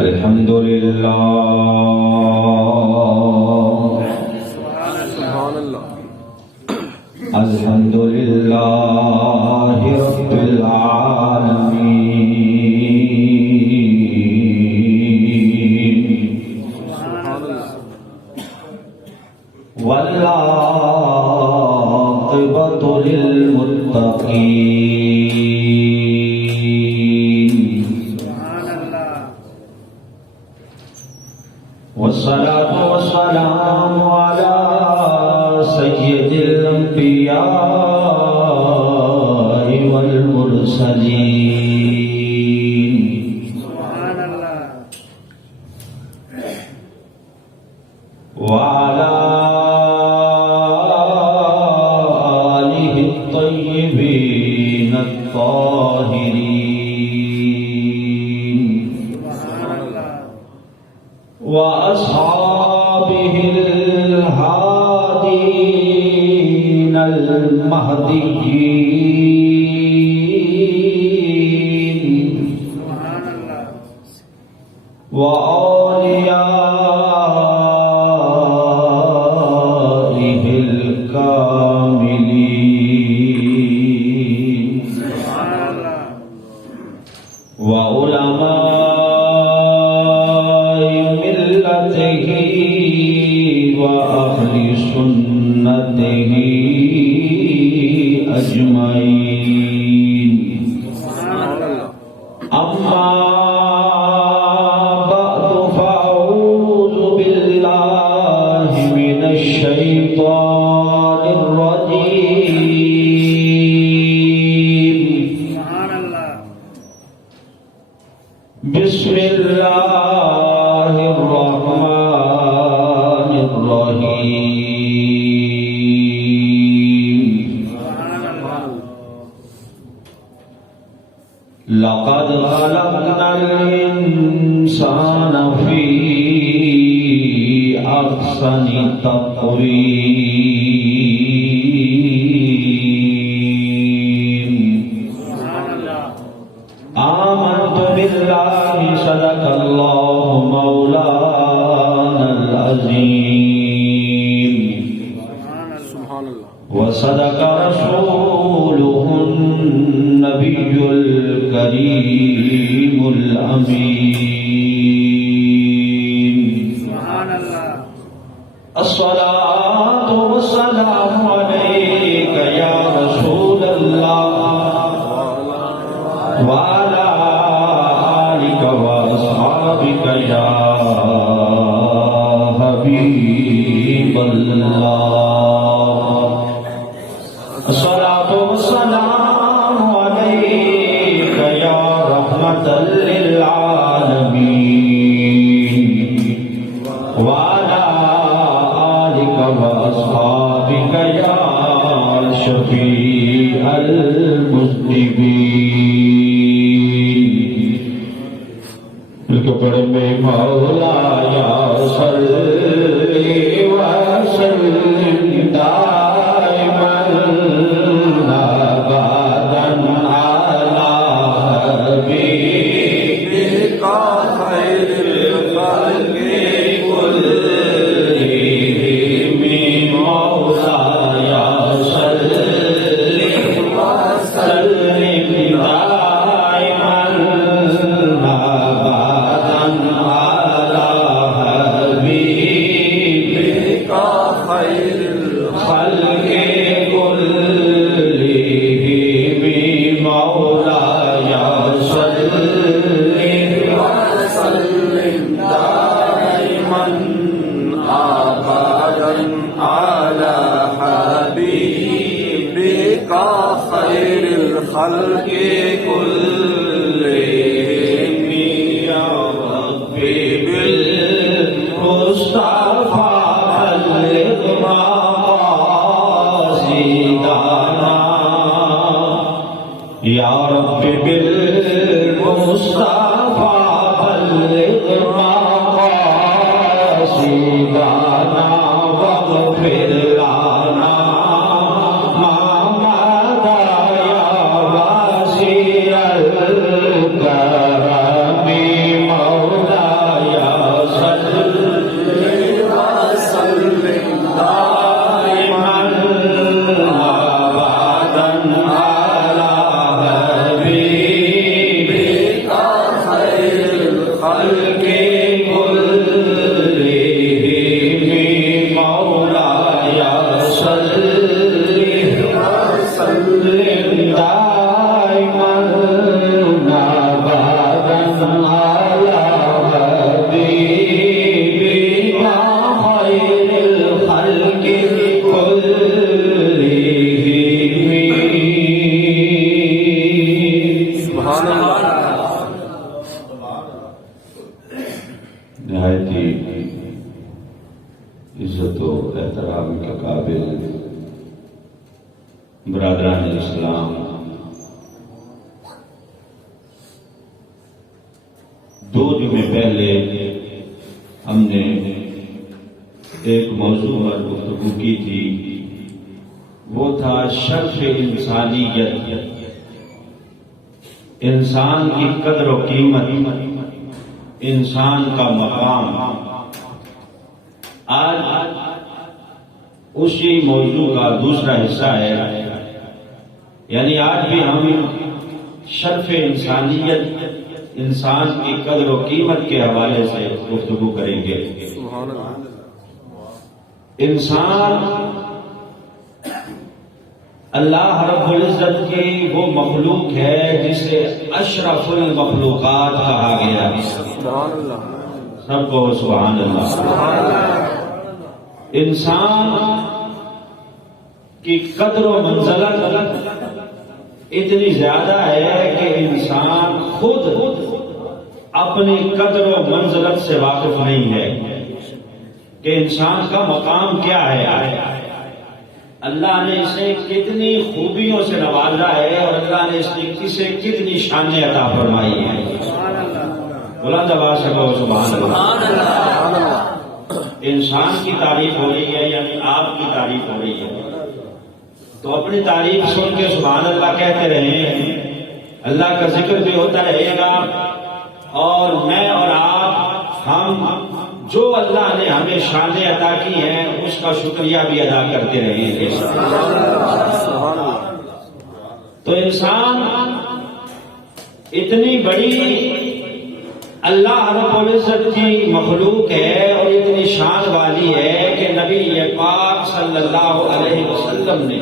الحمد للہ الحمد للہ رب العالمین والعاقبۃ للمتقین والصلاة والسلام على سید الانبیاء والمرسلین وعلى آلہ الطیبین الطاہرین وأصحابه الهادين المهديين وأوليائه الكاملين وعلماء وأهل سنته أجمعين أما بعد فأعوذ بالله من الشيطان الرجيم بسم الله الرحمن الرحيم لقد خلقنا الإنسان في أحسن تقويم آمنت بالله صدق الله مولانا العظيم وصدق رسوله النبي الكريم الأمين الصلاة والسلام عليك يا رسول الله وعلى آلك وأصحابك يا حبيب الله الصلاة والسلام عليك يا رحمة للعالمين وعلى آلك وأصحابك يا شفيع المذنبين الكبر میں مولا یا صلی وسلم دائما ابدا على حبیبک خیر الخلق كلهم مولا یا صلی وسلم دائما خلق كلهم يا ربي بالمصطفى بلغ مقاصدنا يا ربي بالمصطفى بلغ مقاصدنا واغفر لنا ما مضى يا واسع الكرم مولانا خلق كلهم مولاي صل وسلم دائما ابدا على حبيبنا خير الخلق نہایت ہی عزت و احترام کے قابل برادران اسلام، دو جمعے پہلے ہم نے ایک موضوع پر گفتگو کی تھی، وہ تھا شرف انسانیت، انسان کی قدر و قیمت، انسان کا مقام۔ آج اسی موضوع کا دوسرا حصہ ہے، یعنی آج بھی ہم شرف انسانیت، انسان کی قدر و قیمت کے حوالے سے گفتگو کریں گے۔ انسان اللہ رب العزت کی وہ مخلوق ہے جسے اشرف المخلوقات کہا گیا۔ سب کو سبحان اللہ۔ انسان کی قدر و منزلت اتنی زیادہ ہے کہ انسان خود اپنی قدر و منزلت سے واقف نہیں ہے کہ انسان کا مقام کیا ہے۔ اللہ نے اسے کتنی خوبیوں سے نوازا ہے اور اللہ نے اسے کتنی شانیں عطا فرمائی ہیں۔ بلند آواز سے کہو سبحان اللہ۔ انسان کی تعریف ہو رہی ہے، یعنی آپ کی تعریف ہو رہی ہے، تو اپنی تعریف سن کے سبحان اللہ کہتے رہیں، اللہ کا ذکر بھی ہوتا رہے گا، اور میں اور آپ ہم جو اللہ نے ہمیں شانیں عطا کی ہیں اس کا شکریہ بھی ادا کرتے رہیں گے۔ تو انسان اتنی بڑی اللہ رب العزت کی مخلوق ہے اور اتنی شان والی ہے کہ نبی پاک صلی اللہ علیہ وسلم نے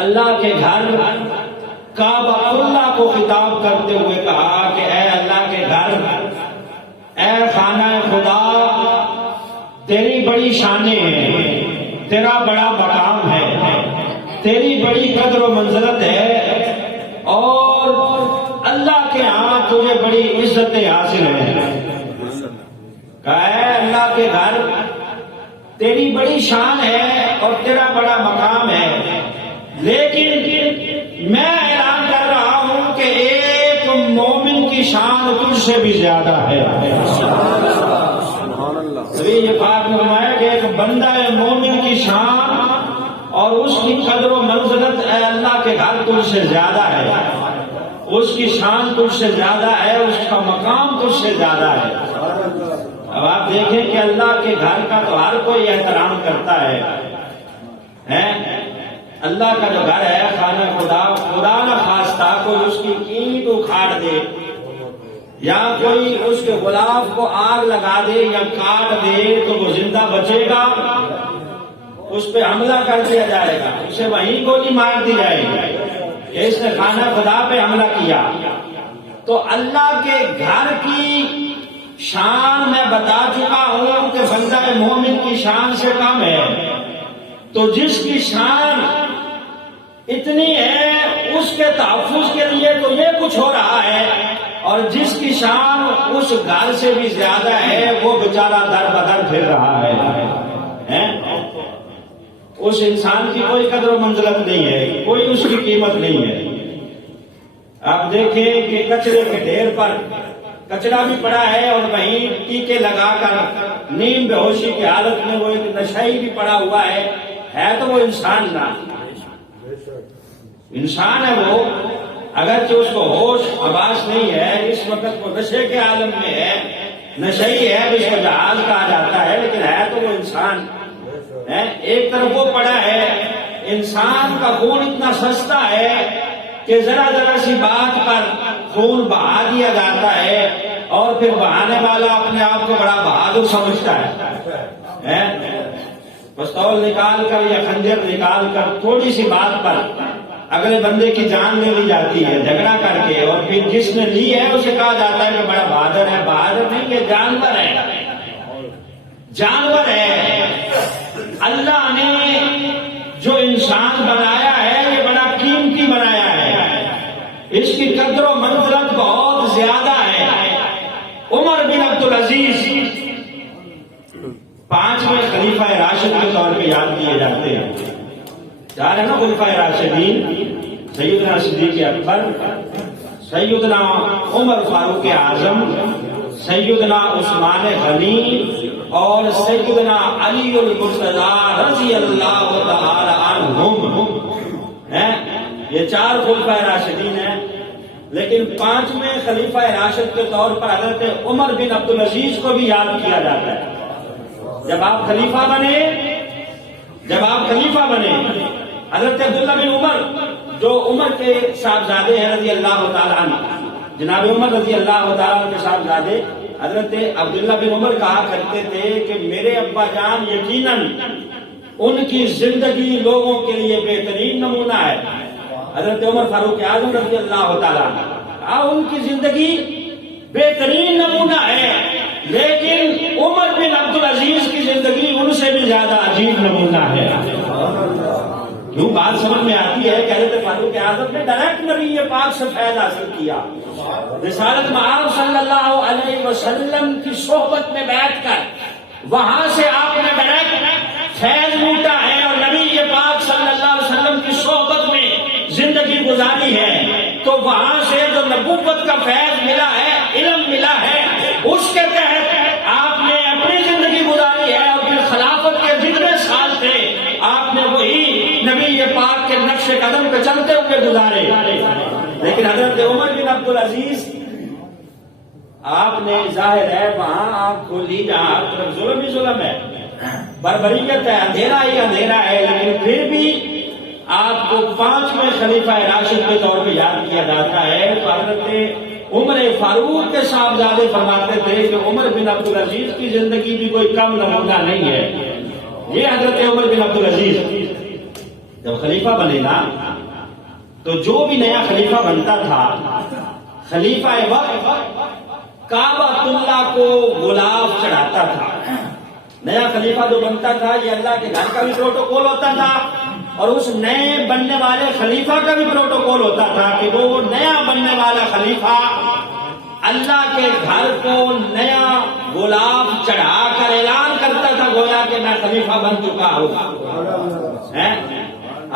اللہ کے گھر کعبہ اللہ کو خطاب کرتے ہوئے کہا کہ اے اللہ کے گھر، اے خانہ خدا، تیری بڑی شانیں ہیں، تیرا بڑا مقام ہے، تیری بڑی قدر و منزلت ہے، اور اللہ کے ہاں تجھے بڑی عزتیں حاصل ہیں۔ کہا اے اللہ کے گھر، تیری بڑی شان ہے اور تیرا بڑا مقام ہے، لیکن میں اعلان کر رہا ہوں کہ ایک مومن کی شان تجھ سے بھی زیادہ ہے۔ یہ بات فرمایا کہ ایک بندہ مومن کی شان اور اس کی قدر و منزلت اے اللہ کے گھر تجھ سے زیادہ ہے، اس کی شان تجھ سے زیادہ ہے، اس کا مقام تجھ سے زیادہ ہے۔ اب آپ دیکھیں کہ اللہ کے گھر کا تو ہر کوئی احترام کرتا ہے۔ اللہ کا جو گھر ہے خانہ خدا نہ خواستہ کوئی اس کی اینٹ اکھاڑ دے یا کوئی اس کے غلاف کو آگ لگا دے یا کاٹ دے تو وہ زندہ بچے گا؟ اس پہ حملہ کر دیا جائے گا، اسے وہیں گولی مار دی جائے گی کہ اس نے خانہ خدا پہ حملہ کیا۔ تو اللہ کے گھر کی شان میں بتا چکا ہوں کہ بندہ مومن کی شان سے کم ہے، تو جس کی شان اتنی ہے اس کے تحفظ کے لیے تو یہ کچھ ہو رہا ہے، اور جس کی شان اس گھر سے بھی زیادہ ہے وہ بیچارہ در بدر پھر رہا ہے۔ اس انسان کی کوئی قدر و منزلت نہیں ہے، کوئی اس کی قیمت نہیں ہے۔ آپ دیکھیں کہ کچرے کے ڈھیر پر کچرا بھی پڑا ہے اور وہیں ٹیکے لگا کر نیم بے ہوشی کی حالت میں وہ ایک نشئی بھی پڑا ہوا ہے تو وہ انسان نہ انسان ہے وہ، اگرچہ اس کو ہوش حواس نہیں ہے، اس وقت وہ نشے کے عالم میں ہے، نشئی ہے، اس کو جہاز کہا جاتا ہے، لیکن ہے تو وہ انسان ہے۔ ایک طرف وہ پڑا ہے، انسان کا خون اتنا سستا ہے کہ ذرا ذرا سی بات پر خون بہا دیا جاتا ہے اور پھر بہانے والا اپنے آپ کو بڑا بہادر سمجھتا ہے، پستول نکال کر یا خنجر نکال کر تھوڑی سی بات پر اگلے بندے کی جان لے لی جاتی ہے جھگڑا کر کے، اور پھر جس نے لی ہے اسے کہا جاتا ہے کہ بڑا بہادر ہے۔ بہادر نہیں، یہ جانور ہے، جانور ہے۔ اللہ نے جو انسان بنایا ہے یہ بڑا قیمتی بنایا ہے، اس کی قدر و منزلت بہت زیادہ ہے۔ عمر بن عبدالعزیز 5ویں خلیفہ راشد کے طور پہ یاد کیے جاتے ہیں۔ چار ہے نا خلیفہ راشدین، سیدنا صدیق اکبر، سیدنا عمر فاروق اعظم، سیدنا عثمان غنی اور سیدنا علی المرتضی رضی اللہ تعالی عنہم، یہ 4 خلیفہ راشدین ہیں۔ لیکن 5ویں خلیفہ راشد کے طور پر حضرت عمر بن عبدالعزیز کو بھی یاد کیا جاتا ہے۔ جب آپ خلیفہ بنے حضرت عبداللہ بن عمر جو عمر کے صاحبزادے ہیں رضی اللہ تعالیٰ عنہ، جناب عمر رضی اللہ تعالیٰ عنہ کے صاحبزادے حضرت عبداللہ بن عمر کہا کرتے تھے کہ میرے ابا جان یقیناً ان کی زندگی لوگوں کے لیے بہترین نمونہ ہے۔ حضرت عمر فاروق اعظم رضی اللہ تعالیٰ عنہ ان کی زندگی بہترین نمونہ ہے، لیکن عمر بن عبدالعزیز کی زندگی ان سے بھی زیادہ عجیب نمونہ ہے۔ کیوں بات سمجھ میں آتی ہے کہ حضرت فاروق اعظم نے ڈائریکٹ نبی پاک سے فیض حاصل کیا، رسالت مآب صلی اللہ علیہ وسلم کی صحبت میں بیٹھ کر وہاں سے آپ نے ڈائریکٹ فیض لوٹا ہے، اور نبی پاک صلی اللہ علیہ وسلم کی صحبت میں زندگی گزاری ہے، تو وہاں سے جو نبوت کا فیض ملا ہے، علم ملا ہے، اس کے تحت آپ نے اپنی زندگی گزاری ہے، اور پھر خلافت کے جتنے سال تھے آپ نے وہی نبی پاک کے نقش قدم پہ چلتے ہوئے گزارے۔ لیکن حضرت عمر بن عبدالعزیز آپ نے ظاہر ہے وہاں آپ کو لی جہاں طرف ظلم ہی ظلم ہے، بربریت ہے، اندھیرا ہی اندھیرا ہے، لیکن پھر بھی آپ کو 5ویں خلیفہ راشد کے طور پہ یاد کیا جاتا ہے۔ تو حضرت عمر فاروق کے صاحبزادے فرماتے تھے کہ عمر بن عبدالعزیز کی زندگی بھی کوئی کم نمونہ نہیں ہے۔ یہ حضرت عمر بن عبدالعزیز جب خلیفہ بنے نا تو جو بھی نیا خلیفہ بنتا تھا، خلیفہ وقت کعبۃ اللہ کو غلاف چڑھاتا تھا۔ نیا خلیفہ جو بنتا تھا یہ اللہ کے گھر کا بھی پروٹوکول ہوتا تھا، اور اس نئے بننے والے خلیفہ کا بھی پروٹوکول ہوتا تھا کہ وہ نیا بننے والا خلیفہ اللہ کے گھر کو نیا غلاف چڑھا کر اعلان کرتا تھا گویا کہ میں خلیفہ بن چکا ہوں۔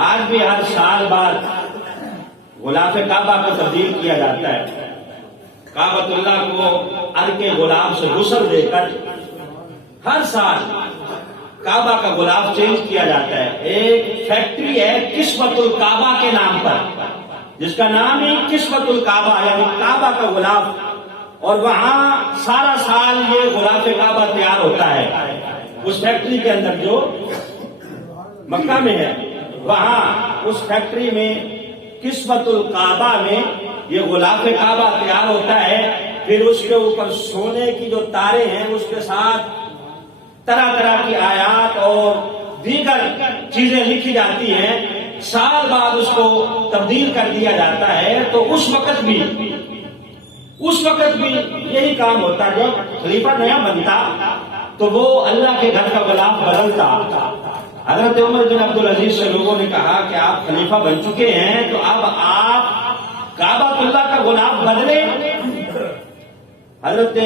آج بھی ہر سال بعد غلاف کعبہ کو تبدیل کیا جاتا ہے، کعبۃ اللہ کو عرق غلاف سے غسل دے کر ہر سال کعبہ کا غلاف چینج کیا جاتا ہے۔ ایک فیکٹری ہے کسوۃ الکعبہ کے نام پر، جس کا نام ہی کسوۃ الکعبہ یعنی کعبہ کا غلاف، اور وہاں سارا سال یہ غلاف کعبہ تیار ہوتا ہے۔ اس فیکٹری کے اندر جو مکہ میں ہے، وہاں اس فیکٹری میں کسوۃ الکعبہ میں یہ غلاف کعبہ تیار ہوتا ہے۔ پھر اس کے اوپر سونے کی جو تارے ہیں اس کے ساتھ طرح طرح کی آیات اور دیگر چیزیں لکھی جاتی ہیں، سال بعد اس کو تبدیل کر دیا جاتا ہے۔ تو اس وقت بھی یہی کام ہوتا، جب خلیفہ نیا بنتا تو وہ اللہ کے گھر کا غلاف بدلتا۔ حضرت عمر بن عبدالعزیز سے لوگوں نے کہا کہ آپ خلیفہ بن چکے ہیں تو اب آپ کعبۃ اللہ کا غلاف بدلے۔ حضرت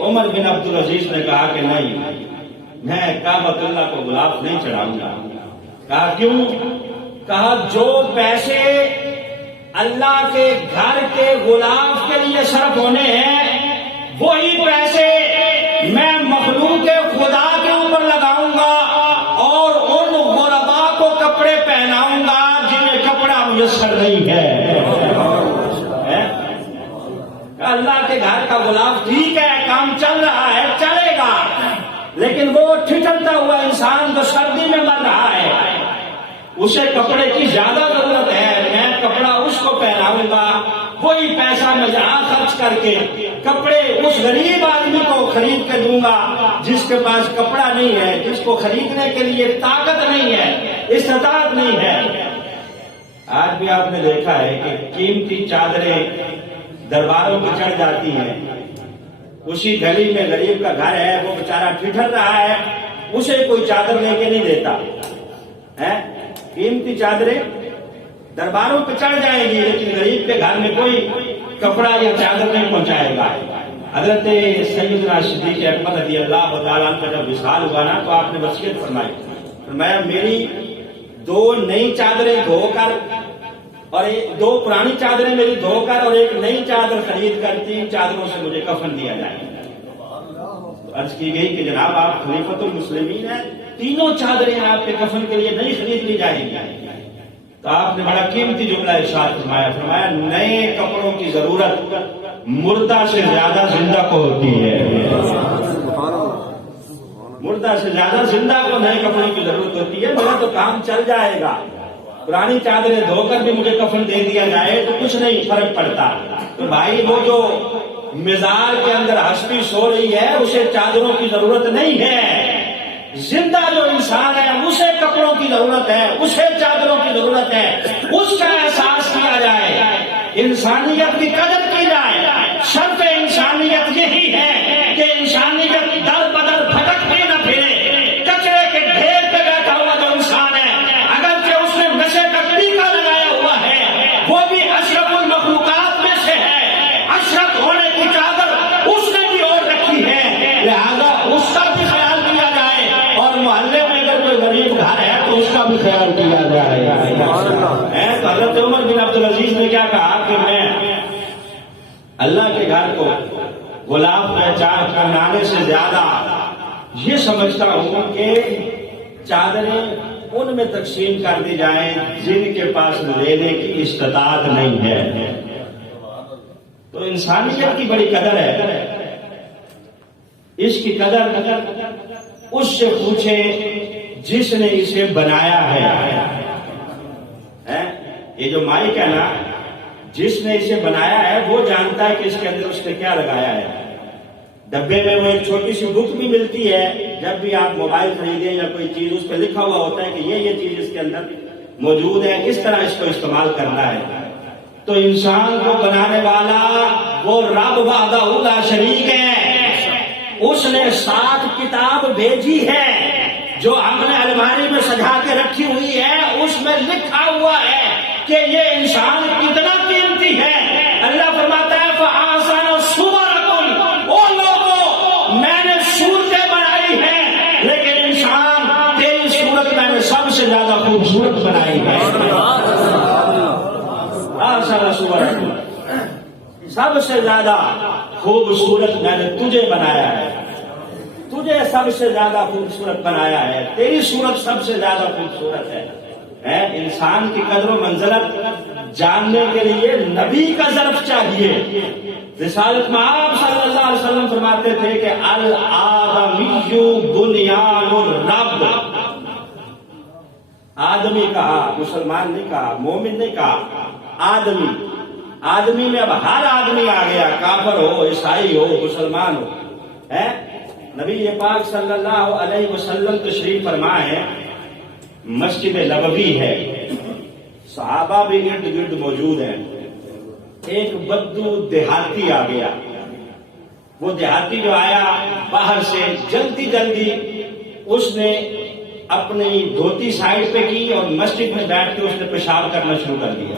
عمر بن عبدالعزیز نے کہا کہ نہیں، میں کعبۃ اللہ کو غلاف نہیں چڑھاؤں گا۔ کہا کیوں؟ کہا جو پیسے اللہ کے گھر کے غلاف کے لیے صرف ہونے ہیں وہی پیسے میں مخلوق خدا کے اوپر لگاؤں گا، اور ان غرباء کو کپڑے پہناؤں گا جنہیں کپڑا میسر نہیں ہے۔ اللہ کے گھر کا غلاف ٹھیک ہے، کام چل رہا ہے، چلے گا، لیکن وہ ٹھٹھرتا ہوا انسان جو سردی میں مر رہا ہے اسے کپڑے کی زیادہ ضرورت ہے، میں کپڑا اس کو پہناؤں گا، کوئی پیسہ میں یہاں خرچ کر کے کپڑے اس غریب آدمی کو خرید کے دوں گا جس کے پاس کپڑا نہیں ہے، جس کو خریدنے کے لیے طاقت نہیں ہے، استطاعت نہیں ہے۔ آج بھی آپ نے دیکھا ہے کہ قیمتی چادریں درباروں پہ چڑھ جاتی ہیں، اسی گلی میں غریب کا گھر ہے، وہ بیچارہ ٹھٹھر رہا ہے، اسے کوئی چادر لے کے نہیں دیتا ہے۔ قیمتی چادریں درباروں پہ چڑھ جائیں گی لیکن غریب کے گھر میں کوئی کپڑا یا چادر نہیں پہنچائے گا۔ حضرت سیدنا صدیق اکبر رضی اللہ تعالیٰ عنہ کا جب وصال ہوا نا تو آپ نے وصیت فرمایا میری 2 نئی چادریں دھو کر اور 2 پرانی چادریں میری دھو کر اور 1 نئی چادر خرید کر 3 چادروں سے مجھے کفن دیا جائے۔ عرض کی گئی کہ جناب آپ خلیفۃ المسلمین ہیں، تینوں چادریں آپ کے کفن کے لیے نہیں خرید لی جائیں گی۔ تو آپ نے بڑا قیمتی جملہ ارشاد فرمایا نئے کپڑوں کی ضرورت مردہ سے زیادہ زندہ کو ہوتی ہے۔ مردہ سے زیادہ زندہ کو نئے کپڑوں کی ضرورت ہوتی ہے، میرا تو کام چل جائے گا، پرانی چادریں دھو کر بھی مجھے کفن دے دیا جائے تو کچھ نہیں فرق پڑتا۔ تو بھائی وہ جو مزار کے اندر ہستی سو رہی ہے اسے چادروں کی ضرورت نہیں ہے، زندہ جو انسان ہے اسے کپڑوں کی ضرورت ہے، اسے چادروں کی ضرورت ہے، اس کا احساس کیا جائے، انسانیت کی قدر کی جائے۔ شرط انسانیت یہی ہے کہ انسانیت در بدر بھٹکتی نہ پھرے، کچرے کے ڈھیر پہ بیٹھا ہوا جو انسان ہے اگرچہ اس نے نشے کا ٹیکا لگایا ہوا ہے وہ بھی اشرف المخلوقات میں سے ہے، اشرف ہونے کی چادر اس نے بھی اوڑھ رکھی ہے، لہذا اس کا بھی خیال کیا جائے اور محلے میں اگر کوئی غریب گھر ہے تو اس کا بھی خیال کیا جائے۔ تو حضرت عمر بن عبدالعزیز نے کیا کہا کہ میں اللہ کے گھر کو غلاف پہچان کرنے سے زیادہ یہ سمجھتا ہوں کہ چادریں ان میں تقسیم کر دی جائیں جن کے پاس لینے کی استطاعت نہیں ہے۔ تو انسانیت کی بڑی قدر ہے، اس کی قدر اس سے پوچھیں جس نے اسے بنایا ہے۔ یہ جو مائک ہے نا، جس نے اسے بنایا ہے وہ جانتا ہے کہ اس کے اندر اس نے کیا لگایا ہے۔ ڈبے میں وہ ایک چھوٹی سی بک بھی ملتی ہے، جب بھی آپ موبائل خریدیں یا کوئی چیز اس پہ لکھا ہوا ہوتا ہے کہ یہ چیز اس کے اندر موجود ہے، اس طرح اس کو استعمال کرنا ہے۔ تو انسان کو بنانے والا وہ رب وحدہ لا شریک ہے، اس نے 7 کتاب بھیجی ہے جو ہم نے الماری میں سجا کے رکھی ہوئی ہے، اس میں لکھا ہوا ہے کہ یہ انسان کتنا قیمتی ہے۔ اللہ فرماتا ہے فَأَحْسَنَ صُوَرَكُمْ، او لوگوں میں نے صورتیں بنائی ہیں لیکن انسان تیری صورت میں نے سب سے زیادہ خوبصورت بنائی ہے۔ أَحْسَنَ صُوَرَكُمْ، سب سے زیادہ خوبصورت میں نے تجھے بنایا ہے، تجھے سب سے زیادہ خوبصورت بنایا ہے، تیری صورت سب سے زیادہ خوبصورت ہے۔ انسان کی قدر و منزلت جاننے کے لیے نبی کا ظرف چاہیے۔ رسالت میں آپ صلی اللہ علیہ وسلم فرماتے تھے کہ الآدمی بنیان الرب، آدمی کہا، مسلمان نہیں کہا، مومن نہیں کہا، آدمی۔ آدمی میں اب ہر آدمی آ گیا، کافر ہو، عیسائی ہو، مسلمان ہو۔ نبی پاک صلی اللہ علیہ وسلم تشریف فرما ہے، مسجد نبوی ہے، صحابہ بھی ارد گرد موجود ہیں۔ ایک بدو دیہاتی آ گیا، وہ دیہاتی جو آیا باہر سے جلدی جلدی اس نے اپنی دھوتی سائڈ پہ کی اور مسجد میں بیٹھ کے اس نے پیشاب کرنا شروع کر دیا۔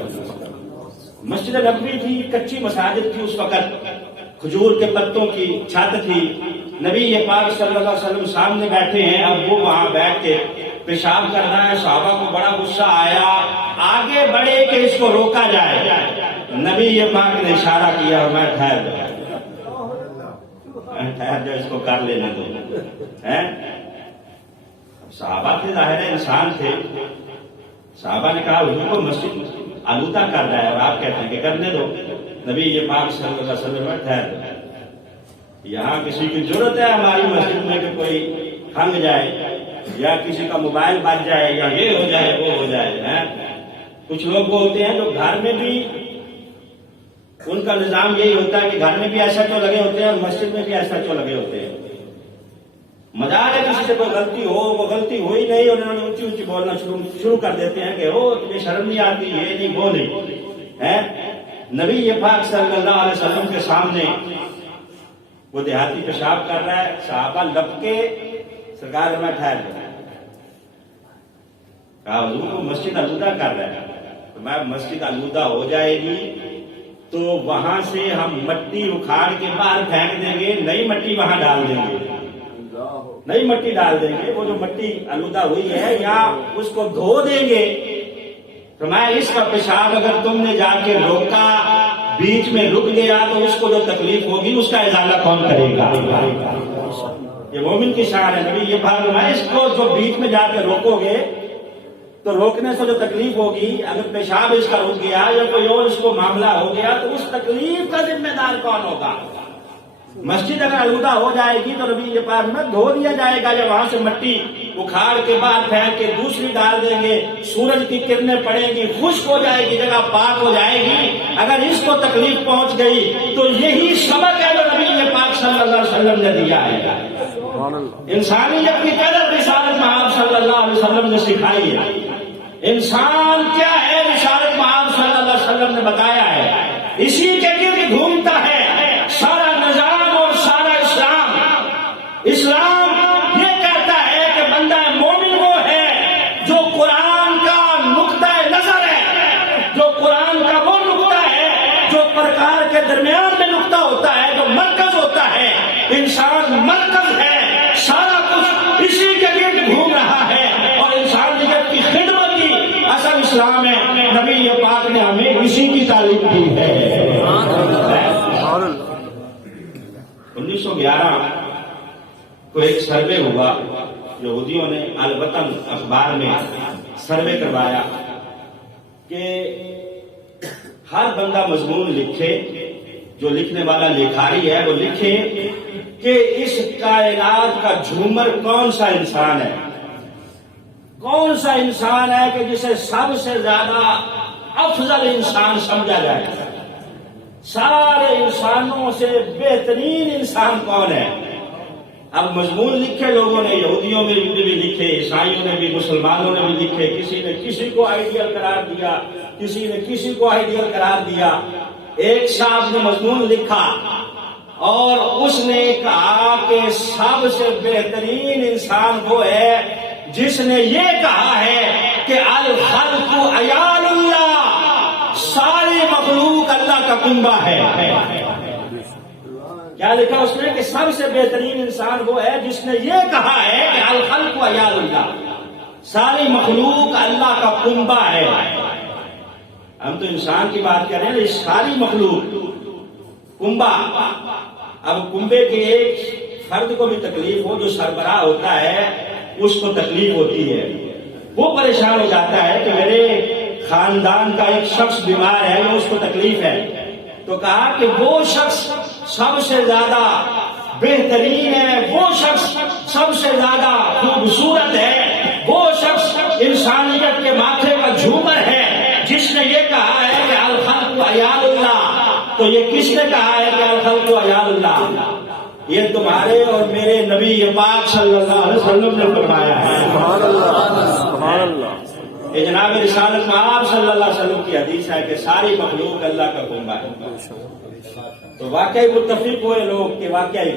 مسجد نبوی تھی، کچی مساجد تھی اس وقت، کھجور کے پتوں کی چھت تھی، نبی پاک صلی اللہ علیہ وسلم سامنے بیٹھے ہیں، اب وہ وہاں بیٹھ کے پیشاب کرنا ہے۔ صحابہ کو بڑا غصہ آیا، آگے بڑھے کہ اس کو روکا جائے۔ نبی پاک نے اشارہ کیا اور میں ٹھہر جا، اس کو کر لینے دو۔ صحابہ تھے، ظاہر ہے انسان تھے، صحابہ نے کہا حضور کو مسجد آلودہ کر رہا ہے اور آپ کہتے ہیں کہ کرنے دو۔ نبی پاک صلی اللہ علیہ وسلم میں ٹھہر جا، یہاں کسی کی ضرورت ہے ہماری مسجد میں کہ کوئی کھنگ جائے یا کسی کا موبائل بج جائے یا یہ ہو جائے وہ ہو جائے۔ کچھ لوگ ہوتے ہیں جو گھر میں بھی ان کا نظام یہی ہوتا ہے کہ گھر میں بھی ایسا کیوں لگے ہوتے ہیں اور مسجد میں بھی ایسا کیوں لگے ہوتے ہیں. مزاج ہے کسی سے کوئی غلطی ہو، وہ غلطی ہوئی نہیں اور انہوں نے اونچی اونچی بولنا شروع کر دیتے ہیں کہ ہو تمہیں شرم نہیں آتی، یہ نہیں وہ نہیں ہے. نبی پاک صلی اللہ علیہ وسلم کے سامنے وہ دیہاتی پیشاب کر رہا ہے، صحابہ لپ کے سرکار میں ٹھہر گیا. کہا حضور کو مسجد آلودہ کر رہا ہے. تو میں مسجد آلودہ ہو جائے گی تو وہاں سے ہم مٹی اکھاڑ کے باہر پھینک دیں گے، نئی مٹی وہاں ڈال دیں گے، نئی مٹی ڈال دیں گے. وہ جو مٹی آلودہ ہوئی ہے یا اس کو دھو دیں گے. تو میں اس کا پیشاب اگر تم نے جا کے روکا، بیچ میں رک گیا، تو اس کو جو تکلیف ہوگی اس کا ازالہ کون کرے گا؟ یہ مومن کی شان ہے. نبی یہ فرمایا اس کو جو بیچ میں جا کے روکو گے تو روکنے سے جو تکلیف ہوگی، اگر پیشاب اس کا رک گیا یا کوئی اور اس کو معاملہ ہو گیا تو اس تکلیف کا ذمہ دار کون ہوگا؟ مسجد اگر آلودہ ہو جائے گی تو نبی یہ پاک میں دھو دیا جائے گا، یا وہاں سے مٹی اکھاڑ کے باہر پھینک کے دوسری ڈال دیں گے، سورج کی کرنیں پڑیں گی، خشک ہو جائے گی، جگہ پاک ہو جائے گی. اگر اس کو تکلیف پہنچ گئی تو یہی سبق ہے جو نبی پاک صلی اللہ علیہ وسلم نے دیا ہے. انسانیت کی قدر رسالت مآب صلی اللہ علیہ وسلم نے سکھائی ہے. انسان کیا ہے رسالت مآب صلی اللہ علیہ وسلم نے بتایا ہے. اسی کے گرد گھومتا ہے سارا نظام اور سارا اسلام. اسلام یہ کہتا ہے کہ بندہ مومن وہ ہے جو قرآن کا نقطہ نظر ہے، جو قرآن کا وہ نقطہ ہے جو پرکار کے درمیان میں نقطہ ہوتا ہے، جو مرکز ہوتا ہے. انسان مرکز ہے، سارا کچھ اسی کے گرد گھوم رہا ہے اور انسانیت کی خدمت کی اصل اسلام ہے. نبی پاک نے ہمیں اسی کی تعلیم دی ہے. 1911 کو ایک سروے ہوا، یہودیوں نے الوطن اخبار میں سروے کروایا کہ ہر بندہ مضمون لکھے، جو لکھنے والا لکھاری ہے وہ لکھے کہ اس کائنات کا جھومر کون سا انسان ہے، کون سا انسان ہے کہ جسے سب سے زیادہ افضل انسان سمجھا جائے. سارے انسانوں سے بہترین انسان کون ہے؟ اب مضمون لکھے لوگوں نے، یہودیوں میں بھی لکھے، عیسائیوں نے بھی، مسلمانوں نے بھی لکھے. کسی نے کسی کو آئیڈیل قرار دیا، کسی نے کسی کو آئیڈیل قرار دیا. ایک صاحب نے مضمون لکھا اور اس نے کہا کہ سب سے بہترین انسان وہ ہے جس نے یہ کہا ہے کہ الخلق عیال اللہ، ساری مخلوق اللہ کا کنبہ ہے. کیا لکھا اس نے کہ سب سے بہترین انسان وہ ہے جس نے یہ کہا ہے کہ الخلق عیال اللہ، ساری مخلوق اللہ کا کنبہ ہے. ہم تو انسان کی بات کر رہے ہیں، ساری مخلوق کنبہ. اب کنبے کے ایک فرد کو بھی تکلیف ہو، جو سربراہ ہوتا ہے اس کو تکلیف ہوتی ہے، وہ پریشان ہو جاتا ہے کہ میرے خاندان کا ایک شخص بیمار ہے، اس کو تکلیف ہے. تو کہا کہ وہ شخص سب سے زیادہ بہترین ہے، وہ شخص سب سے زیادہ خوبصورت ہے، وہ شخص انسانیت کے ماتھے کا جھومر ہے جس نے یہ کہا ہے کہ الخلق عیال اللہ. تو یہ کس نے کہا ہے کہ الخلق عیال اللہ؟ یہ تمہارے اور میرے نبی پاک صلی اللہ علیہ وسلم نے فرمایا ہے. سبحان اللہ، سبحان اللہ. یہ جناب رسالت مآب صلی اللہ علیہ وسلم کی حدیث ہے کہ ساری مخلوق اللہ کا کنبہ ہے. تو واقعی متفق ہوئے لوگ کہ واقعی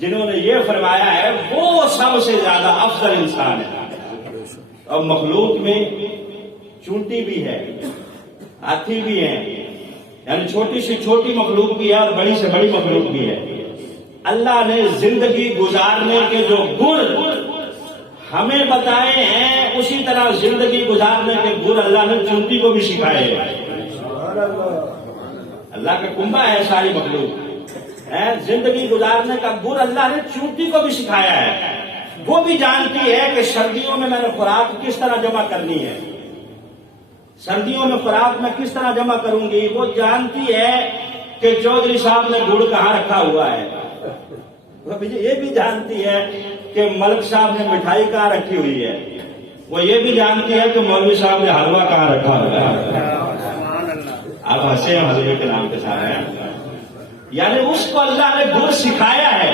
جنہوں نے یہ فرمایا ہے وہ سب سے زیادہ افضل انسان ہے. اور مخلوق میں چونٹی بھی ہے، ہاتھی بھی ہے، یعنی چھوٹی سے چھوٹی مخلوق بھی ہے اور بڑی سے بڑی مخلوق بھی ہے. اللہ نے زندگی گزارنے کے جو گر ہمیں بتائے ہیں، اسی طرح زندگی گزارنے کے گر اللہ نے چونٹی کو بھی سکھائے ہیں. اللہ کا کنبہ ہے ساری مخلوق، زندگی گزارنے کا گر اللہ نے چونٹی کو بھی سکھایا ہے. وہ بھی جانتی ہے کہ سردیوں میں نے خوراک کس طرح جمع کرنی ہے، سردیوں میں خوراک میں کس طرح جمع کروں گی. وہ جانتی ہے کہ چودھری صاحب نے گڑ کہاں رکھا ہوا ہے. یہ بھی جانتی ہے کہ ملک صاحب نے مٹھائی کہاں رکھی ہوئی ہے. وہ یہ بھی جانتی ہے کہ مولوی صاحب نے حلوہ کہاں رکھا ہوا ہے. آپ ہنسے ہیں حضور کے نام کے ساتھ ہیں. یعنی اس کو اللہ نے گر سکھایا ہے،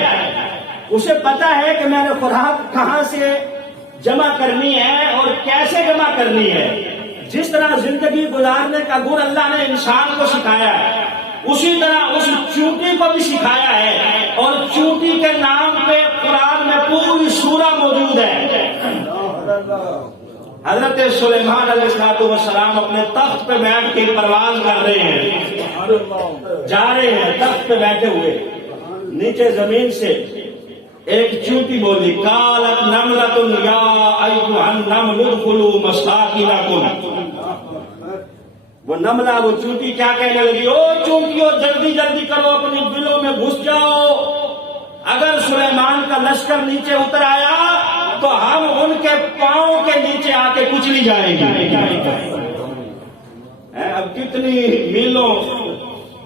اسے پتا ہے کہ میں نے خوراک کہاں سے جمع کرنی ہے اور کیسے جمع کرنی ہے. جس طرح زندگی گزارنے کا گر اللہ نے انسان کو سکھایا ہے، اسی طرح اس چونٹی کو بھی سکھایا ہے. اور چونٹی کے نام پہ قرآن میں پوری سورہ موجود ہے. حضرت سلیمان علیہ السلام اپنے تخت پہ بیٹھ کے پرواز کر رہے ہیں، جا رہے ہیں تخت پہ بیٹھے ہوئے. نیچے زمین سے ایک چونٹی بولی، قالت نملۃ یا ایھا النمل ادخلوا مساکنکم. وہ نملہ، وہ چونٹی کیا کہنے لگی؟ او چونٹیوں جلدی جلدی کرو، اپنی بلوں میں گھس جاؤ. اگر سلیمان کا لشکر نیچے اتر آیا تو ہم ان کے پاؤں کے نیچے آ کے کچلی جائیں گے. اب کتنی میلوں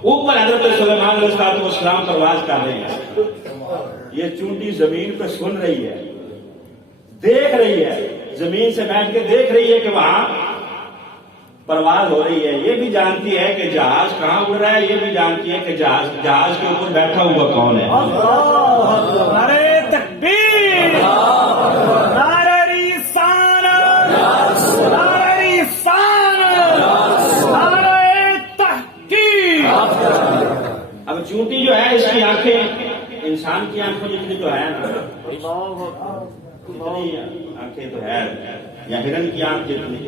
اوپر حضرت سلیمان علیہ السلام پرواز کر رہے ہیں. یہ چونٹی زمین پہ سن رہی ہے، دیکھ رہی ہے، زمین سے بیٹھ کے دیکھ رہی ہے کہ وہاں پرواز ہو رہی ہے. یہ بھی جانتی ہے کہ جہاز کہاں اڑ رہا ہے، یہ بھی جانتی ہے کہ جہاز کے اوپر بیٹھا ہوا کون ہے. نعرہ تکبیر، نعرہ رسالت، نعرہ رسالت، نعرہ تحقیق. اب چونٹی جو ہے اس کی آنکھیں انسان کی آنکھوں جتنی تو ہے نا، اتنی آنکھیں تو ہے، یا ہرن کی آنکھ جتنی.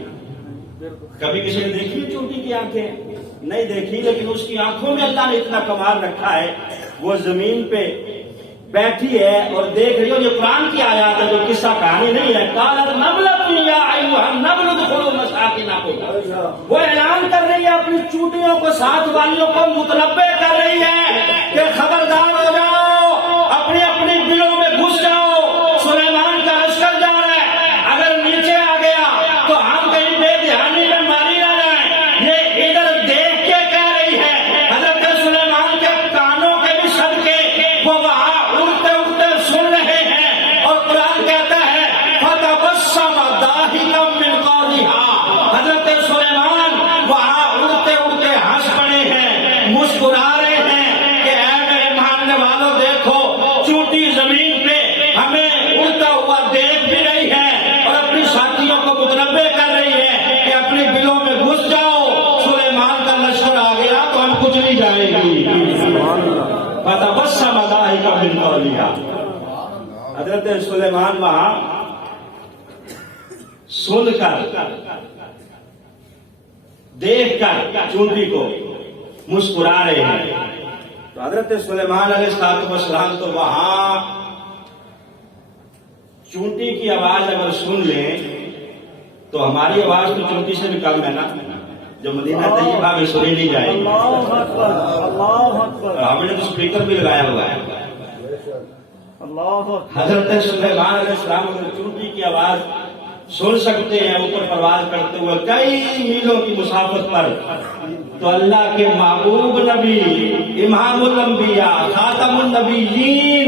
کبھی کسی نے دیکھی چونٹی کی آنکھیں؟ نہیں دیکھی، لیکن اس کی آنکھوں میں اللہ نے اتنا کمال رکھا ہے. وہ زمین پہ بیٹھی ہے اور دیکھ رہی ہو. یہ قرآن کی آیات ہے، جو قصہ کہانی نہیں ہے. قالت نملۃ یا ایھا النمل ادخلوا مساکنکم. وہ اعلان کر رہی ہے اپنی چونٹیوں کو، ساتھ والیوں کو متنبہ کر رہی ہے کہ خبردار ہو جاؤ، اپنی اپنی بلوں میں گھس جاؤ. سلیمان کا لشکر جا رہا ہے، اگر نیچے آ گیا تو ہم کہیں بے دھیانی میں ماری نہ جائیں. یہ ادھر دیکھ کے کہہ رہی ہے. حضرت سلیمان کے کانوں کے بھی صدقے وہ وہاں اڑتے اڑتے سن رہے ہیں. اور قرآن کہتا ہے فتبسم ضاحکا من قولها. حضرت سلیمان وہاں اڑتے اڑتے ہنس پڑے ہیں، مسکرا رہے ہیں کہ اے میرے ماننے والوں، دیکھو چونٹی زمین پہ ہمیں اڑتا ہوا دیکھ بھی رہی ہے اور اپنی ساتھیوں کو متنبہ کر رہی ہے کہ اپنی بلوں میں گھس جاؤ. سلیمان کا لشکر آ گیا تو ہم کچلی جائے گی. فتبسم ضاحکا من قولها. حضرت سلیمان وہاں سن کر، دیکھ کر چونٹی کو مسکرا رہے ہیں. تو حضرت سلیمان علیہ السلام تو وہاں چونٹی کی آواز اگر سن لیں تو ہماری آواز تو چونٹی سے بھی کم ہے نا، جو مدینہ طیبہ میں سنی نہیں جائے گی. ہم نے تو اسپیکر بھی لگایا ہوا ہے. حضرت سلیمان علیہ السلام اگر چونٹی کی آواز سن سکتے ہیں اوپر پرواز کرتے ہوئے کئی میلوں کی مسافت پر، تو اللہ کے محبوب نبی، امام الانبیاء، خاتم النبیین،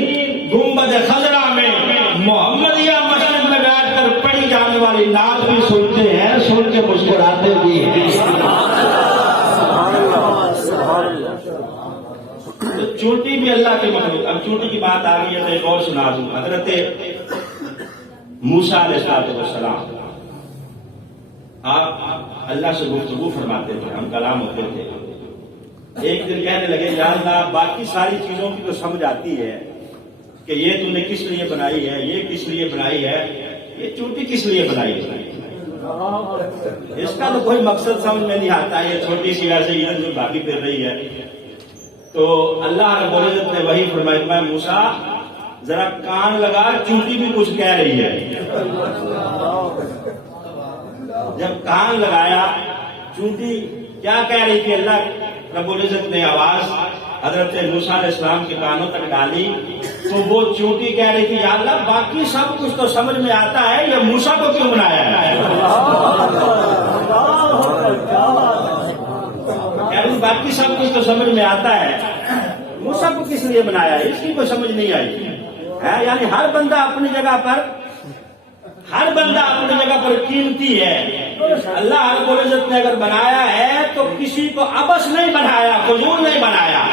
گنبد خضرا میں محمدیہ مسجد میں بیٹھ کر پڑھی جانے والی نعت بھی سنتے ہیں، سن کے مسکراتے بھی ہیں. تو چونٹی بھی اللہ کے مخلوق. اب چونٹی کی بات آ گئی ہے تو ایک اور سنا دوں. حضرت موسیٰ علیہ السلام، آپ اللہ سے گفتگو فرماتے تھے، ہم کلام ہوتے تھے. ایک دن کہنے لگے یا اللہ، باقی ساری چیزوں کی تو سمجھ آتی ہے کہ یہ تم نے کس لیے بنائی ہے، یہ کس لیے بنائی ہے، یہ چونٹی کس لیے بنائی ہے، اس کا تو کوئی مقصد سمجھ میں نہیں آتا. یہ چھوٹی سی ویسے ادھر جو باقی پھر رہی ہے. تو اللہ رب العزت نے وہی فرمایا، موسیٰ ذرا کان لگا، چونٹی بھی کچھ کہہ رہی ہے. جب کان لگایا، چونٹی کیا کہہ رہی تھی، اللہ رب العزت نے آواز حضرت موسیٰ علیہ السلام کے کانوں تک ڈالی تو وہ چونٹی کہہ رہی تھی، یا اللہ باقی سب کچھ تو سمجھ میں آتا ہے، یہ موسیٰ کو کیوں بنایا ہے؟ باقی سب کچھ تو سمجھ میں آتا ہے، موسیٰ کو کس لیے بنایا ہے، اس کی کوئی سمجھ نہیں آئی ہے. یعنی ہر بندہ اپنی جگہ پر ہر بندہ اپنی جگہ پر قیمتی ہے. اللہ رب العزت نے اگر بنایا ہے تو کسی کو عبث نہیں بنایا، فضول نہیں بنایا.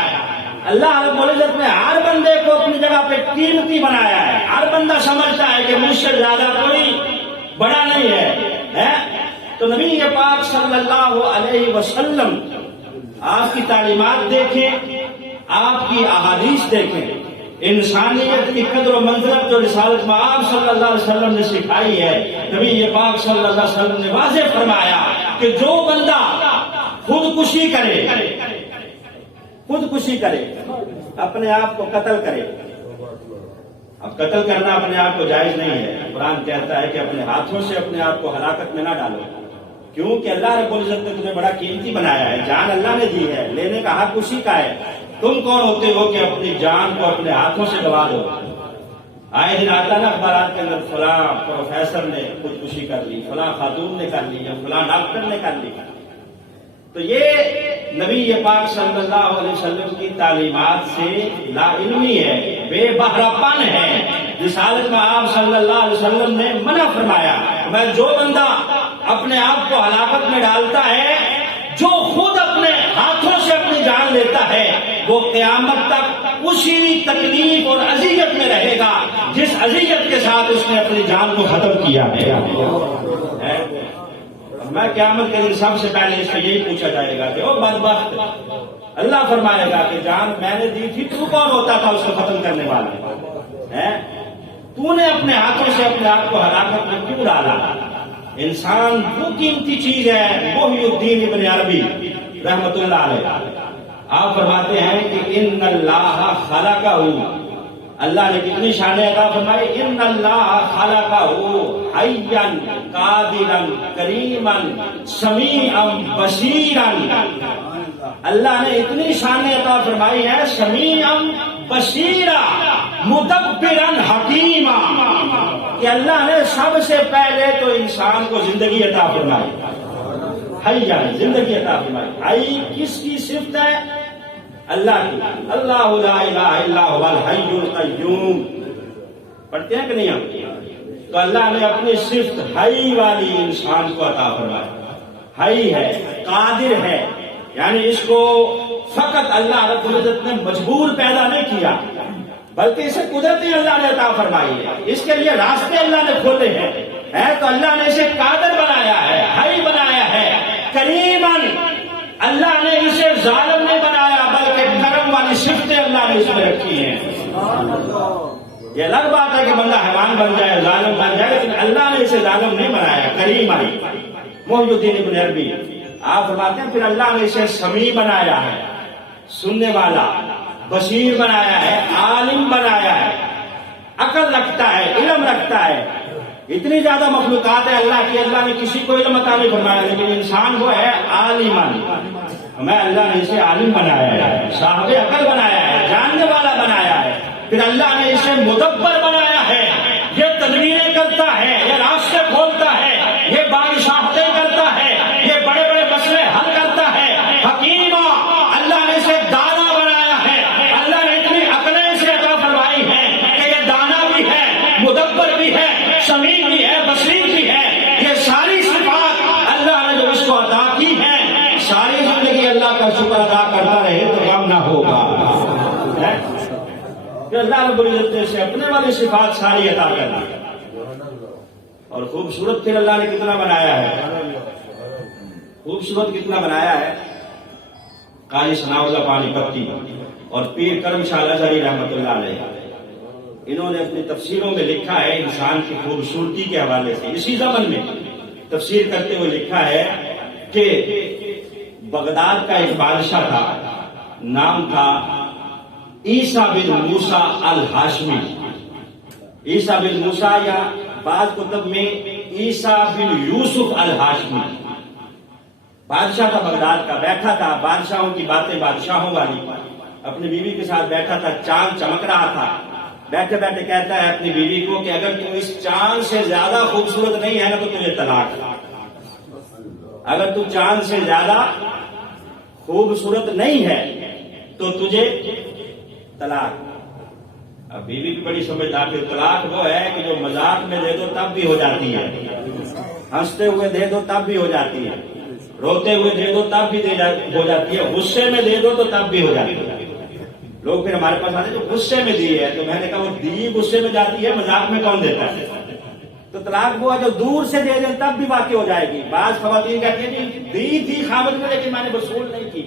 اللہ رب العزت نے ہر بندے کو اپنی جگہ پہ قیمتی بنایا ہے. ہر بندہ سمجھتا ہے کہ مجھ سے زیادہ کوئی بڑا نہیں ہے. تو نبی پاک صلی اللہ علیہ وسلم آپ کی تعلیمات دیکھیں، آپ کی احادیث دیکھیں، انسانیت کی قدر و منزلت جو رسالت میں آپ صلی اللہ علیہ وسلم نے سکھائی ہے. نبی پاک صلی اللہ علیہ وسلم نے واضح فرمایا کہ جو بندہ خودکشی کرے، اپنے آپ کو قتل کرے. اب قتل کرنا اپنے آپ کو جائز نہیں ہے. قرآن کہتا ہے کہ اپنے ہاتھوں سے اپنے آپ کو ہلاکت میں نہ ڈالو، کیونکہ اللہ رب العزت نے تمہیں بڑا قیمتی بنایا ہے. جان اللہ نے دی ہے، لینے کا حق اسی کا ہے. تم کون ہوتے ہو کہ اپنی جان کو اپنے ہاتھوں سے گوا دو؟ آئے دن آتا نا اخبارات کے اندر، فلاں پروفیسر نے خودکشی کر لی، فلاں خاتون نے کر لی، یا فلاں ڈاکٹر نے کر لی. تو یہ نبی پاک صلی اللہ علیہ وسلم کی تعلیمات سے لا علمی ہے، بے بہرہ پن ہے. رسالت میں آپ صلی اللہ علیہ وسلم نے منع فرمایا. میں جو بندہ اپنے آپ کو ہلاکت میں ڈالتا ہے، جو خود اپنے ہاتھوں سے اپنی جان لیتا ہے، وہ قیامت تک اسی تکلیف اور اذیت میں رہے گا جس اذیت کے ساتھ اس نے اپنی جان کو ختم کیا ہے. میں قیامت کے دن سب سے پہلے اس سے یہی پوچھا جائے گا کہ او بدبخت، اللہ فرمائے گا کہ جان میں نے دی تھی، تو کون ہوتا تھا اس کو ختم کرنے والا؟ تو نے اپنے ہاتھوں سے اپنے آپ کو ہلاکت میں کیوں ڈالا؟ انسان وہ قیمتی چیز ہے. محی الدین ابن عربی رحمت اللہ علیہ آپ فرماتے ہیں کہ ان اللہ خلقہ، اللہ نے کتنی شانیں عطا فرمائی. ان اللہ خلقہ حیا قادرا کریما سمیعا بصیرا. اللہ نے اتنی شانیں عطا فرمائی ہے، سمیعا بصیرا مدبرا حکیما، کہ اللہ نے سب سے پہلے تو انسان کو زندگی عطا فرمائی. حیا، زندگی عطا فرمائی. حی کس کی صفت ہے؟ اللہ کی. اللہ لا الہ الا هو الحی القیوم پڑھتے ہیں کہ نہیں ہم؟ تو اللہ نے اپنی صفت حی والی انسان کو عطا فرمائی. حی ہے، قادر ہے، یعنی اس کو فقط اللہ رب العزت نے مجبور پیدا نہیں کیا، بلکہ اسے قدرتی اللہ نے عطا فرمائی ہے. اس کے لیے راستے اللہ نے کھولے ہیں. تو اللہ نے اسے قادر بنایا ہے، حی بنایا ہے. کریمن، اللہ نے اسے ظالم نہیں بنایا، بلکہ کرم والی صفتیں اللہ نے اس میں رکھی ہیں. یہ الگ بات ہے کہ بندہ حیوان بن جائے، ظالم بن جائے، لیکن اللہ نے اسے ظالم نہیں بنایا. کریم ہے. محی الدین ابن عربی آپ فرماتے ہیں پھر اللہ نے اسے سمیع بنایا ہے، سننے والا، بصیر بنایا ہے، عالم بنایا ہے، عقل رکھتا ہے، علم رکھتا ہے. اتنی زیادہ مخلوقات ہے اللہ کی، اللہ نے کسی کو علم عطا نہیں فرمایا، لیکن انسان وہ ہے عالمان. ہمیں اللہ نے اسے عالم بنایا ہے، صاحب عقل بنایا ہے، جاننے والا بنایا ہے. پھر اللہ نے اسے مدبر بنایا ہے، یہ تدبیریں کرتا ہے، یہ راستے کھولتا ہے، یہ بادشاہتیں کرتا ہے، یہ بڑے بڑے مسئلے حل کرتا ہے. حکیم، اللہ نے اسے دانا بنایا ہے. اللہ نے اتنی عقلیں اسے عطا فرمائی ہیں کہ یہ دانا بھی ہے، مدبر بھی ہے، سمیع بھی ہے، بصیر بھی ہے. یہ ساری صفات اللہ نے جو اس کو عطا کی ہیں، ساری زندگی اللہ کا شکر ادا کرتا رہے تو غم نہ ہوگا. کہ اللہ رب العزت نے سے اپنے والی صفات ساری عطا کر دی. اور خوبصورت پھر اللہ نے کتنا بنایا ہے، خوبصورت کتنا بنایا ہے. قاری ثناء اللہ پانی پتی اور پیر کرم شاہ الازہری رحمت اللہ علیہ، انہوں نے اپنی تفسیروں میں لکھا ہے انسان کی خوبصورتی کے حوالے سے. اسی زمن میں تفسیر کرتے ہوئے لکھا ہے کہ بغداد کا ایک بادشاہ تھا، نام تھا عیسیٰ بن موسیٰ الہاشمی. عیسیٰ بن موسیٰ یا بعض کتب میں عیسیٰ بن یوسف الہاشمی. بادشاہ تھا، بغداد کا، بیٹھا تھا، بادشاہوں کی باتیں بادشاہوں والی، اپنی بیوی کے ساتھ بیٹھا تھا. چاند چمک رہا تھا. بیٹھے بیٹھے کہتا ہے اپنی بیوی کو کہ اگر تم اس چاند سے زیادہ خوبصورت نہیں ہے نا تو تجھے طلاق. اگر تو چاند سے زیادہ خوبصورت نہیں ہے تو تجھے طلاق. اب بیوی کی بڑی سمجھدار ہے. طلاق وہ ہے کہ جو مذاق میں دے دو تب بھی ہو جاتی ہے, ہنستے ہوئے دے دو تب بھی ہو جاتی ہے, روتے ہوئے دے دو تب بھی ہو جاتی ہے, غصے میں دے دو تو تب بھی ہو جاتی ہے. لوگ پھر ہمارے پاس آتے ہیں جو غصے میں دی ہے, تو میں نے کہا وہ دی غصے میں جاتی ہے, مذاق میں کون دیتا ہے؟ تو طلاق وہ جو دور سے دے دیں تب بھی واقع ہو جائے گی. بعض خواتین کہتی ہیں دی تھی خاوند میں لیکن میں نے وصول نہیں کی.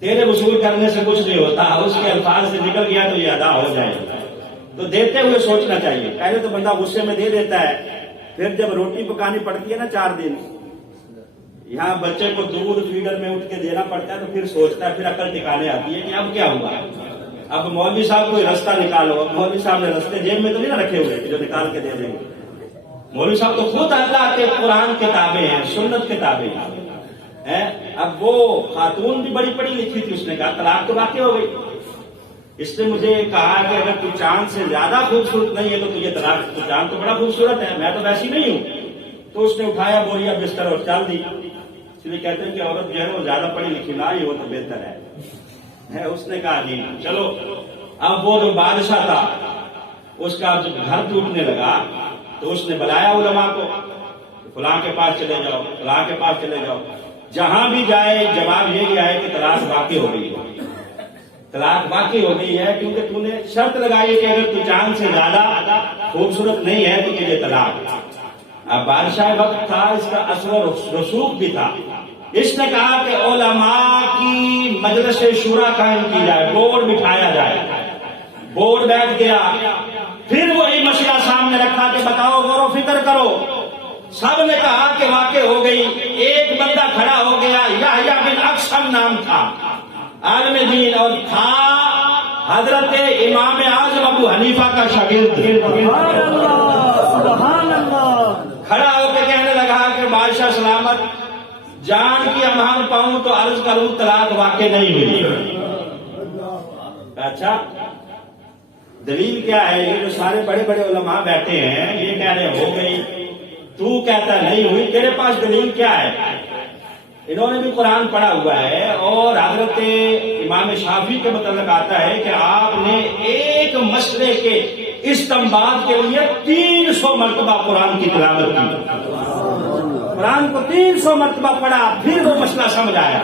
تیرے وصول کرنے سے کچھ نہیں ہوتا, اس کے الفاظ سے نکل گیا تو یہ ادا ہو جائے گا. تو دیتے ہوئے سوچنا چاہیے. پہلے تو بندہ غصے میں دے دیتا ہے, پھر جب روٹی پکانی پڑتی ہے نا 4 دن, یہاں بچے کو دودھ فیڈر میں اٹھ کے دینا پڑتا ہے, تو پھر سوچتا ہے, پھر عقل ٹکانے آتی ہے کہ اب کیا ہوا. اب مولوی صاحب کوئی رستہ نکالو. مولوی صاحب نے رستے جیب میں تو نہیں نہ رکھے ہوئے جو نکال کے دے دیں گے. مولوی صاحب تو خود اللہ کے قرآن کتابیں ہیں, سنت کتابیں ہیں. اب وہ خاتون بھی بڑی پڑھی لکھی تھی, اس نے کہا طلاق تو واقع ہو گئی. اس نے مجھے کہا کہ اگر تو چاند سے زیادہ خوبصورت نہیں ہے تو تجھے طلاق, تو چاند تو بڑا خوبصورت ہے, میں تو ویسی نہیں ہوں. تو اس نے اٹھایا بوریا بستر اور چل دی. اس لیے کہتے ہیں کہ عورت جو ہے وہ زیادہ پڑھی لکھی نہ ہی ہو تو بہتر ہے. اس نے کہا جی چلو. اب وہ جو بادشاہ تھا اس کا جب گھر ٹوٹنے لگا تو اس نے بلایا علماء کو, فلاں کے پاس چلے جاؤ, فلاں کے پاس چلے جاؤ. جہاں بھی جائے جواب یہی آئے کہ طلاق واقع ہو گئی ہے. طلاق واقع ہو گئی ہے کیونکہ تو نے شرط لگائی کہ اگر تو چاند سے زیادہ خوبصورت نہیں ہے تو تجھے طلاق. اب بادشاہ وقت تھا, اس کا اثر و رسوخ بھی تھا. اس نے کہا کہ علماء کی مجلس شورا قائم کی جائے, بورڈ بٹھایا جائے. بورڈ بیٹھ گیا, پھر وہی مسئلہ سامنے رکھا کہ بتاؤ غور و فکر کرو. سب نے کہا کہ واقع ہو گئی. ایک بندہ کھڑا ہو گیا, یحییٰ بن اقسم نام تھا, عالم دین, اور تھا حضرت امام اعظم ابو حنیفہ کا شاگرد. سبحان اللہ, سبحان اللہ. کھڑا ہو کے کہنے لگا کہ بادشاہ سلامت, جان کی امان پاؤں تو عرض کروں طلاق واقع نہیں ہوئی. اچھا دلیل کیا ہے؟ یہ جو سارے بڑے بڑے علماء بیٹھے ہیں یہ کہہ رہے ہو گئی, تو کہتا نہیں ہوئی, تیرے پاس دلیل کیا ہے؟ انہوں نے بھی قرآن پڑھا ہوا ہے, اور حضرت امام شافعی کے متعلق آتا ہے کہ آپ نے ایک مسئلے کے استنباط کے لیے 300 مرتبہ قرآن کی تلاوت کی. قرآن کو 300 مرتبہ پڑھا, پھر وہ مسئلہ سمجھ آیا.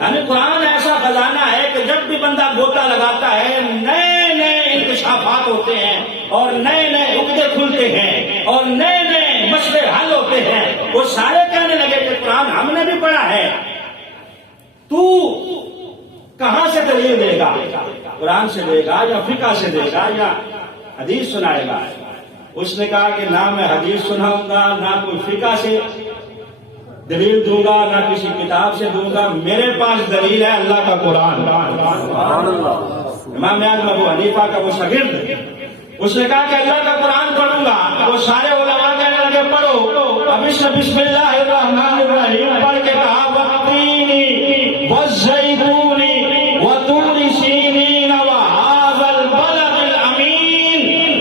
یعنی قرآن ایسا خزانہ ہے کہ جب بھی بندہ گوتا لگاتا ہے نئے نئے انکشافات ہوتے ہیں, اور نئے نئے عقدے کھلتے ہیں, اور نئے نئے مسئلے حل ہوتے ہیں. وہ سارے کہنے لگے کہ قرآن ہم نے بھی پڑھا ہے, تو کہاں سے دلیل دے گا؟ قرآن سے دے گا یا فقہ سے دے گا یا حدیث سنائے گا؟ اس نے کہا کہ نہ میں حدیث سناؤں گا, نہ کوئی فقہ سے دلیل دوں گا, نہ کسی کتاب سے دوں گا. میرے پاس دلیل ہے اللہ کا قرآن. امام اعظم ابو حنیفہ کا وہ شاگرد, اس نے کہا کہ اللہ کا قرآن پڑھوں گا. وہ سارے علماء کہنے لگے پڑھو. اب بسم اللہ الرحمن الرحیم پڑھ کے کہا والتین والزیتون وطور سینین وہذا البلد الامین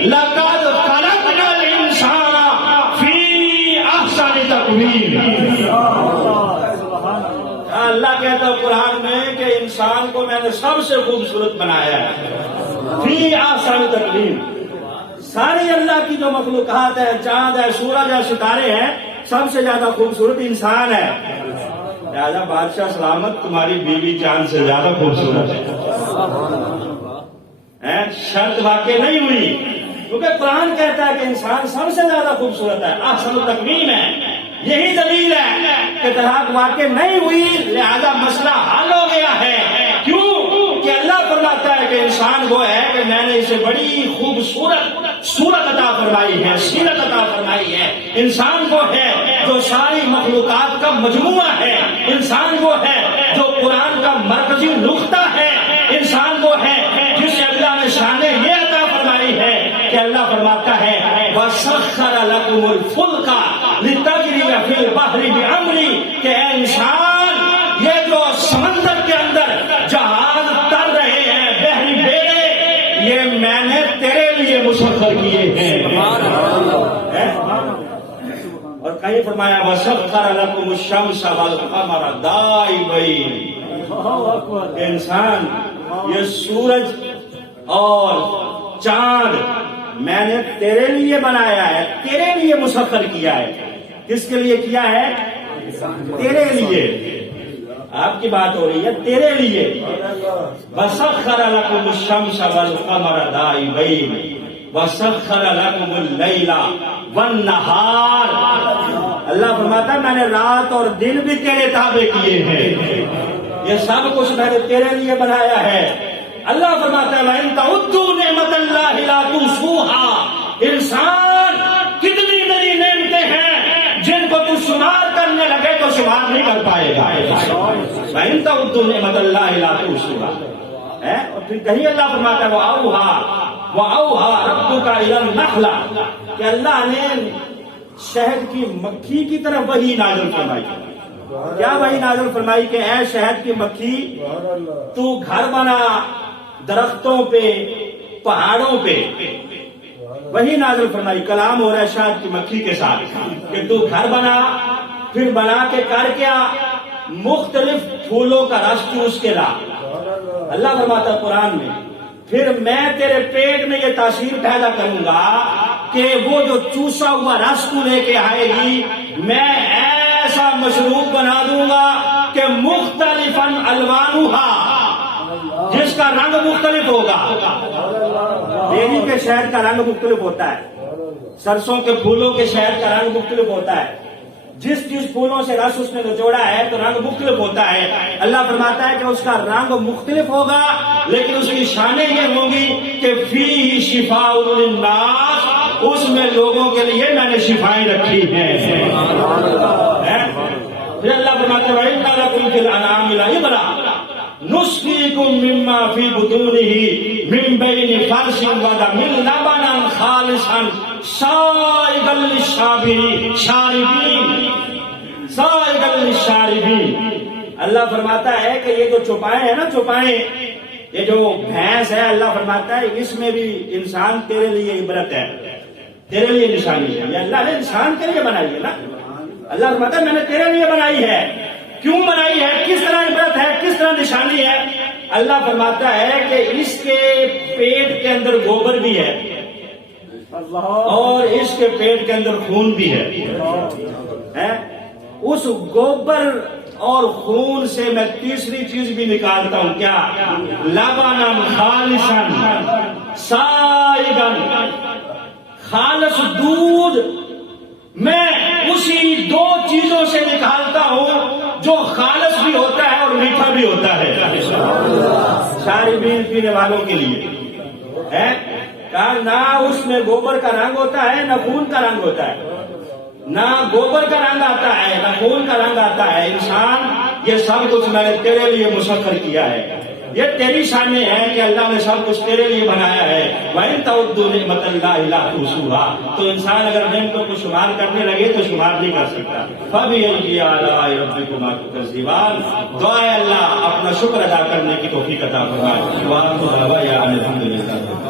لقد خلقنا الانسان فی احسن تقویم. اللہ کہتا ہے قرآن میں کہ انسان کو میں نے سب سے خوبصورت بنایا ہے, فی احسن تقویم. ساری اللہ کی جو مخلوقات ہے, چاند ہے, سورج ہے, ستارے ہیں, سب سے زیادہ خوبصورت انسان ہے. لہذا بادشاہ سلامت تمہاری بیوی چاند سے زیادہ خوبصورت ہے. شرط واقع نہیں ہوئی کیونکہ قرآن کہتا ہے کہ انسان سب سے زیادہ خوبصورت ہے, احسن تقویم ہے. یہی دلیل ہے کہ طلاق واقع نہیں ہوئی, لہذا مسئلہ حل ہو گیا ہے. کیوں کہ اللہ فرماتا ہے کہ انسان وہ ہے کہ میں نے اسے بڑی خوبصورت صورت عطا فرمائی ہے, سیرت عطا فرمائی ہے. انسان وہ ہے جو ساری مخلوقات کا مجموعہ ہے. انسان وہ ہے جو قرآن کا مرکزی نقطہ ہے. انسان وہ ہے جسے اللہ نے شان یہ عطا فرمائی ہے کہ اللہ فرماتا ہے وَسَخَّرَ لَكُمُ الْفُلْكَ لِتَجْرِيَ فِي الْبَحْرِ بِأَمْرِهِ, کہ اے انسان یہ جو سمندر کے اندر جہاز تر رہے ہیں, بحری بیڑے, یہ میں نے تیرے لیے مسخر کیے ہیں. اور کہیں فرمایا وَسَخَّرَ لَكُمُ الشَّمْسَ وَالْقَمَرَ دَائِبَيْنِ, کہ انسان یہ سورج اور چاند میں نے تیرے لیے بنایا ہے، تیرے لیے مسخر کیا ہے۔ کس کے لیے کیا ہے؟ تیرے لیے۔ آپ کی بات ہو رہی ہے تیرے لیے۔ وَسَخَّرَ لَكُمُ الشَّمْسَ وَالْقَمَرَ دَائِبَيْنِ وَسَخَّرَ لَكُمُ اللَّيْلَ وَالنَّهَارَ۔ اللہ فرماتا ہے میں نے رات اور دن بھی تیرے تابع کیے ہیں، یہ سب کچھ میں نے تیرے لیے بنایا ہے۔ اللہ فرماتا ہے وَإِن تَعُدُّوا نِعْمَتَ اللَّهِ لَا تُحْصُوهَا۔ انسان کتنی بڑی نعمتیں ہیں جن کو تو شمار کرنے لگے تو شمار نہیں کر پائے گا۔ وَإِن تَعُدُّوا نِعْمَتَ اللَّهِ لَا تُحْصُوهَا۔ اور پھر کہیں اللہ فرماتا ہے وَأَوْحَىٰ رَبُّكَ إِلَى النَّحْلِ، کہ اللہ نے شہد کی مکھی کی طرف وحی نازل فرمائی۔ کیا وحی نازل فرمائی کہ اے شہد کی مکھی تو گھر بنا درختوں پہ، پہاڑوں پہ۔ وہی نازل فرمائی، کلام ہو رہا ہے شہد کی مکھی کے ساتھ کہ تو گھر بنا، پھر بنا کے کر کیا مختلف پھولوں کا رس تو اس کے لا۔ اللہ فرماتا ہے قرآن میں پھر میں تیرے پیٹ میں یہ تاثیر پیدا کروں گا کہ وہ جو چوسا ہوا رس تو لے کے آئے گی میں ایسا مشروب بنا دوں گا کہ مختلفاً الوانها، جس کا رنگ مختلف ہوگا۔ بیری کے شہد کا رنگ مختلف ہوتا ہے، سرسوں کے پھولوں کے شہد کا رنگ مختلف ہوتا ہے، جس پھولوں سے رس اس نے نچوڑا ہے تو رنگ مختلف ہوتا ہے۔ اللہ فرماتا ہے کہ اس کا رنگ مختلف ہوگا لیکن اس کی شانیں یہ ہوں گی کہ فیہ شفاء للناس، اس میں لوگوں کے لیے میں نے شفائیں رکھی ہیں۔ پھر اللہ فرماتا ہے وَإِنَّ لَكُمْ فِي الْأَنْعَامِ لَعِبْرَةً نُسْقِيكُم مِّمَّا فِي بُطُونِهِ مِن بَيْنِ فَرْثٍ وَدَمٍ لَبَنًا خَالِصًا سَائِغًا لِّلشَّارِبِينَ۔ اللہ فرماتا ہے کہ یہ جو چوپائے ہیں نا، چوپائے، یہ جو بھینس ہے، اللہ فرماتا ہے اس میں بھی انسان تیرے لیے عبرت ہے، تیرے لیے نشانی ہے۔ یہ اللہ نے انسان کے لیے بنائی ہے نا۔ اللہ فرماتا ہے میں نے تیرے لیے بنائی ہے۔ کیوں بنائی ہے؟ کس طرح عبرت ہے؟ کس طرح نشانی ہے؟ اللہ فرماتا ہے کہ اس کے پیٹ کے اندر گوبر بھی ہے اور اس کے پیٹ کے اندر خون بھی ہے۔ اس گوبر اور خون سے میں تیسری چیز بھی نکالتا ہوں، کیا؟ لبنا خالصا سائغا، خالص دودھ میں اسی دو چیزوں سے نکالتا ہوں جو خالص بھی ہوتا ہے اور میٹھا بھی ہوتا ہے، شاربین پینے والوں کے لیے ہے۔ نہ اس میں گوبر کا رنگ ہوتا ہے نہ خون کا رنگ ہوتا ہے، نہ گوبر کا رنگ آتا ہے نہ خون کا رنگ آتا ہے۔ انسان یہ سب کچھ میں نے تیرے لیے مسخر کیا ہے، یہ تیری شانیں ہیں کہ اللہ نے سب کچھ تیرے لیے بنایا ہے۔ وَإِن تَعُدُّوا نِعْمَتَ اللَّهِ لَا تُحْصُوهَا، تو انسان اگر نعمتوں کو شمار کرنے لگے تو شمار نہیں کر سکتا۔ فَبِأَيِّ آلَاءِ رَبِّكُمَا تُكَذِّبَانِ، دعائے اللہ اپنا شکر ادا کرنے کی توفیق عطا فرمائے۔ وَآخِرُ دعوانا الحمدللہ۔